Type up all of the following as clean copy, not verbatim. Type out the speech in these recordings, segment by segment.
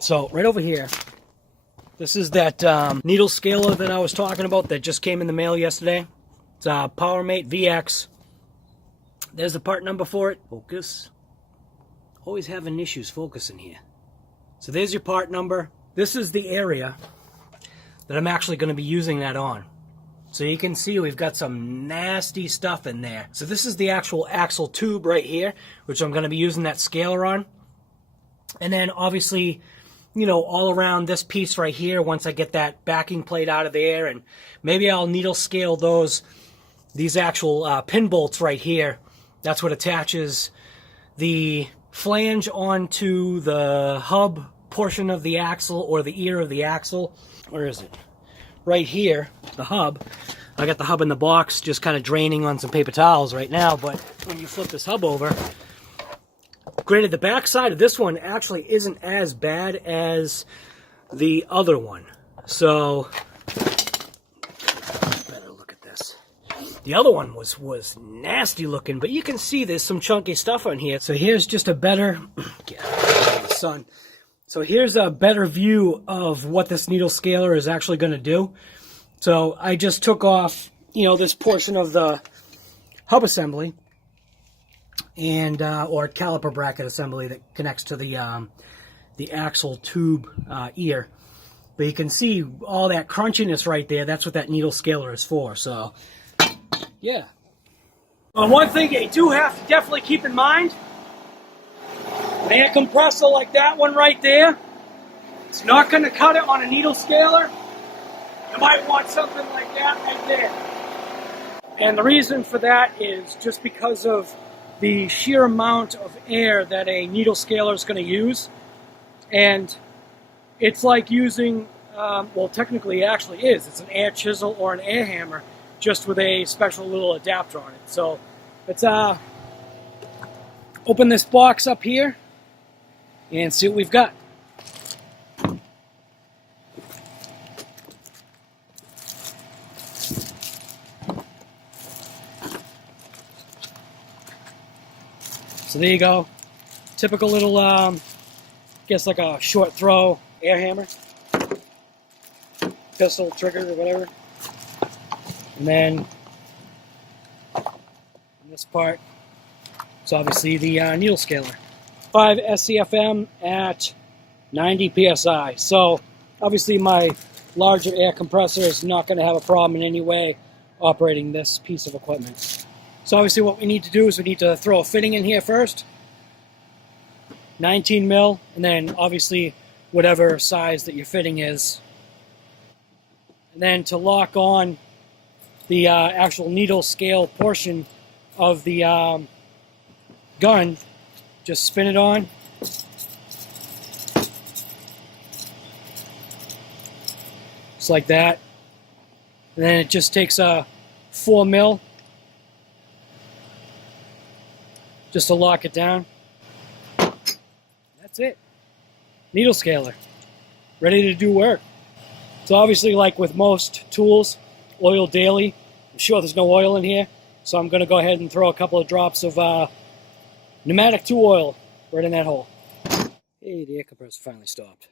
So right over here, this is that needle scaler that I was talking about that just came in the mail yesterday. It's a PowerMate VX. There's the part number for it. Focus. Always having issues focusing here. So there's your part number. This is the area that I'm actually going to be using that on. So you can see we've got some nasty stuff in there. So this is the actual axle tube right here, which I'm going to be using that scaler on. And then obviously, you know, all around this piece right here, once I get that backing plate out of there, and maybe I'll needle scale these actual pin bolts right here. That's what attaches the flange onto the hub portion of the axle, or the ear of the axle. Where is it? Right here, the hub. I got the hub in the box, just kind of draining on some paper towels right now, but when you flip this hub over, granted the back side of this one actually isn't as bad as the other one. So, better look at this. The other one was nasty looking, but you can see there's some chunky stuff on here. So here's just a better, get out of the sun. So here's a better view of what this needle scaler is actually going to do. So I just took off, you know, this portion of the hub assembly and or caliper bracket assembly that connects to the axle tube ear. But you can see all that crunchiness right there. That's what that needle scaler is for. So yeah. One thing you do have to definitely keep in mind. An air compressor like that one right there, it's not going to cut it on a needle scaler. You might want something like that right there. And the reason for that is just because of the sheer amount of air that a needle scaler is going to use. And it's like using, well, technically it actually is. It's an air chisel or an air hammer, just with a special little adapter on it. So let's open this box up here and see what we've got. So there you go. Typical little, guess like a short throw air hammer. Pistol trigger or whatever. And then this part, it's obviously the needle scaler. 5 SCFM at 90 PSI. So obviously my larger air compressor is not going to have a problem in any way operating this piece of equipment. So obviously what we need to do is we need to throw a fitting in here first. 19 mil, and then obviously whatever size that your fitting is. And then to lock on the actual needle scale portion of the gun, just spin it on. Just like that. And then it just takes a 4 mil just to lock it down. That's it. Needle scaler. Ready to do work. So obviously, like with most tools, oil daily. I'm sure there's no oil in here, so I'm going to go ahead and throw a couple of drops of pneumatic 2 oil right in that hole. Hey, the air compressor finally stopped.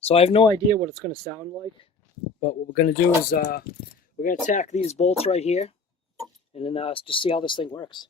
So I have no idea what it's going to sound like, but what we're going to do is we're going to tack these bolts right here, and then just see how this thing works.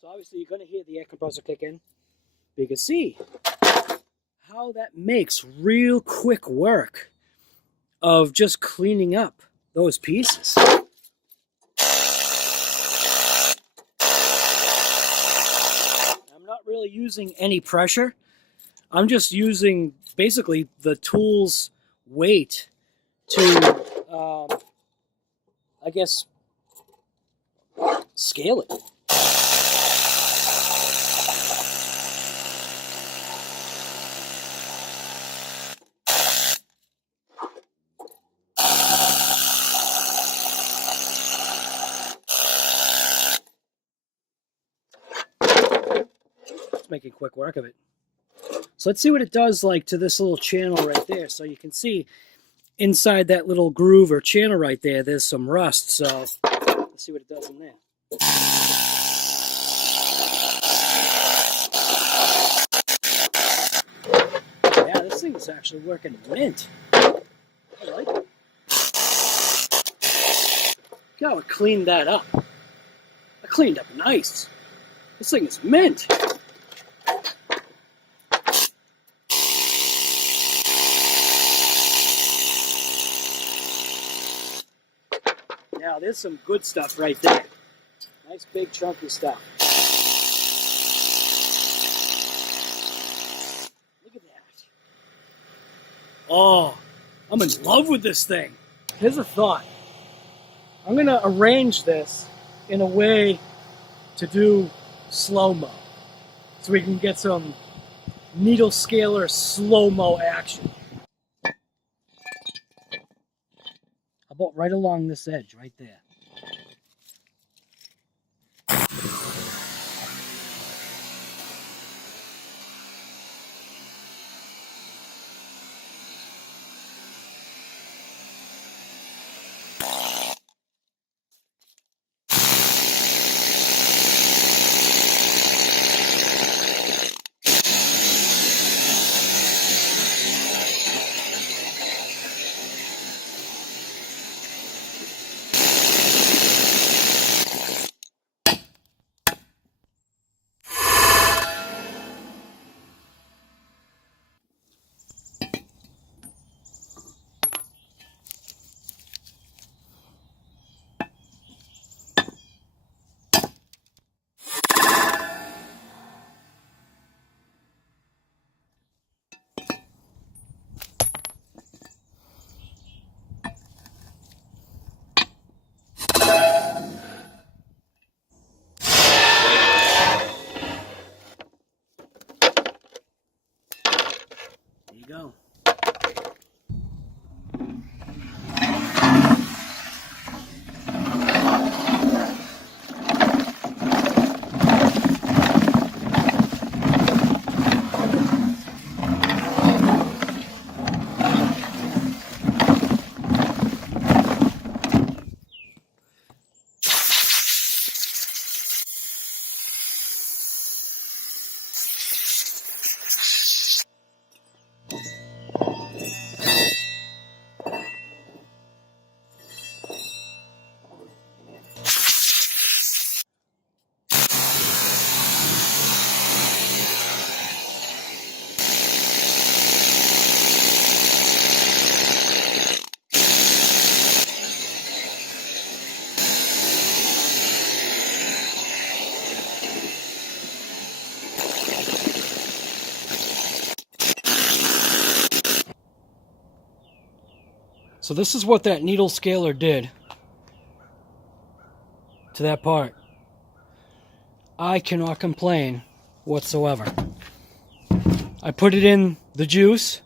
So obviously you're going to hear the air compressor kick in, but you can see how that makes real quick work of just cleaning up those pieces. I'm not really using any pressure. I'm just using basically the tool's weight to, I guess, scale it. making quick work of it. So let's see what it does like to this little channel right there. So you can see inside that little groove or channel right there, there's some rust. So let's see what it does in there. Yeah, this thing is actually working mint. I like it. Look how I cleaned that up. I cleaned up nice. This thing is mint. Now, there's some good stuff right there. Nice big chunky stuff. Look at that. Oh, I'm in love with this thing. Here's a thought. I'm going to arrange this in a way to do slow-mo. So we can get some needle scaler slow-mo action. How about right along this edge, right there? There you go. So this is what that needle scaler did to that part. I cannot complain whatsoever. I put it in the juice,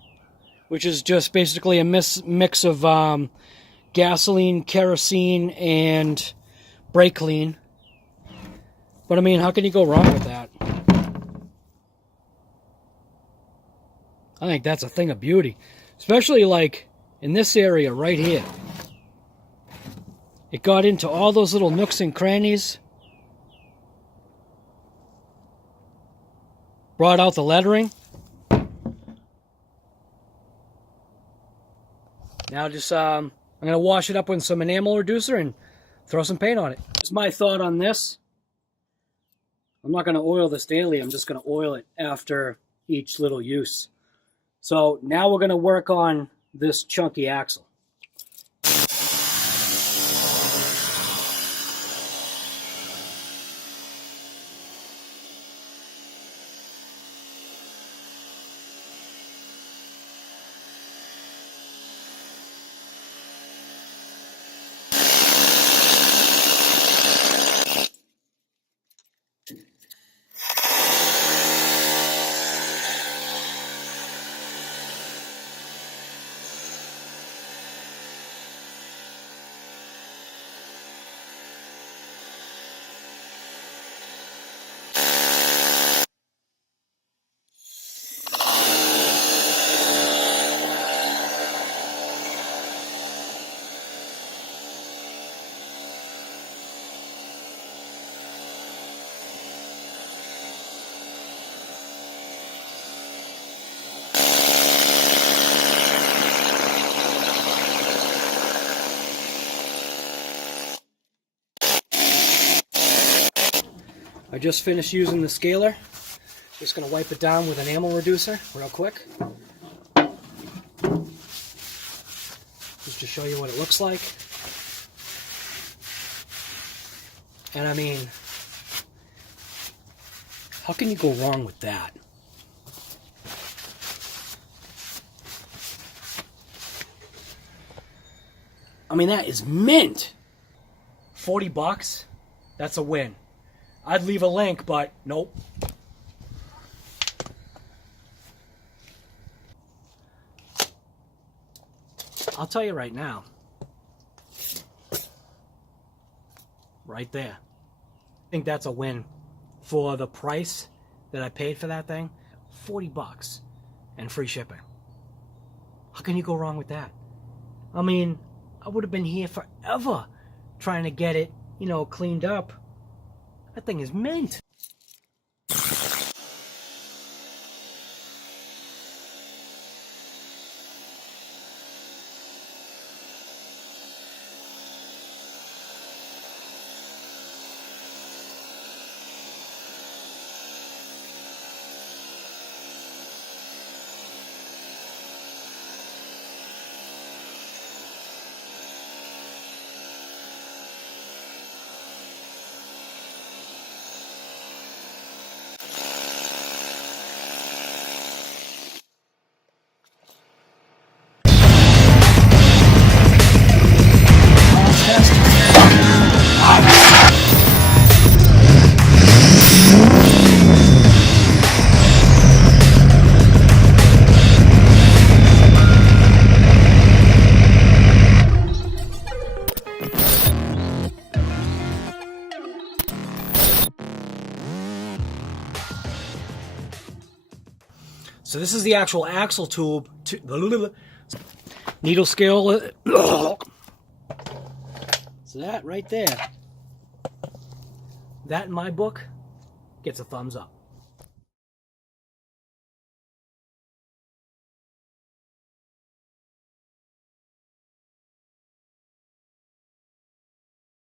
which is just basically a mix of gasoline, kerosene, and brake clean. But I mean, how can you go wrong with that? I think that's a thing of beauty. Especially like in this area right here. It got into all those little nooks and crannies. Brought out the lettering. Now just, I'm going to wash it up with some enamel reducer and throw some paint on it. Here's my thought on this. I'm not going to oil this daily. I'm just going to oil it after each little use. So now we're going to work on this chunky axle. I just finished using the scaler. Just going to wipe it down with an ammo reducer real quick. Just to show you what it looks like. And I mean, how can you go wrong with that? I mean, that is mint. 40 bucks? That's a win. I'd leave a link, but nope. I'll tell you right now. Right there. I think that's a win for the price that I paid for that thing. 40 bucks and free shipping. How can you go wrong with that? I mean, I would have been here forever trying to get it, you know, cleaned up. That thing is mint. So this is the actual axle tube. Needle scale. So that right there, that in my book gets a thumbs up.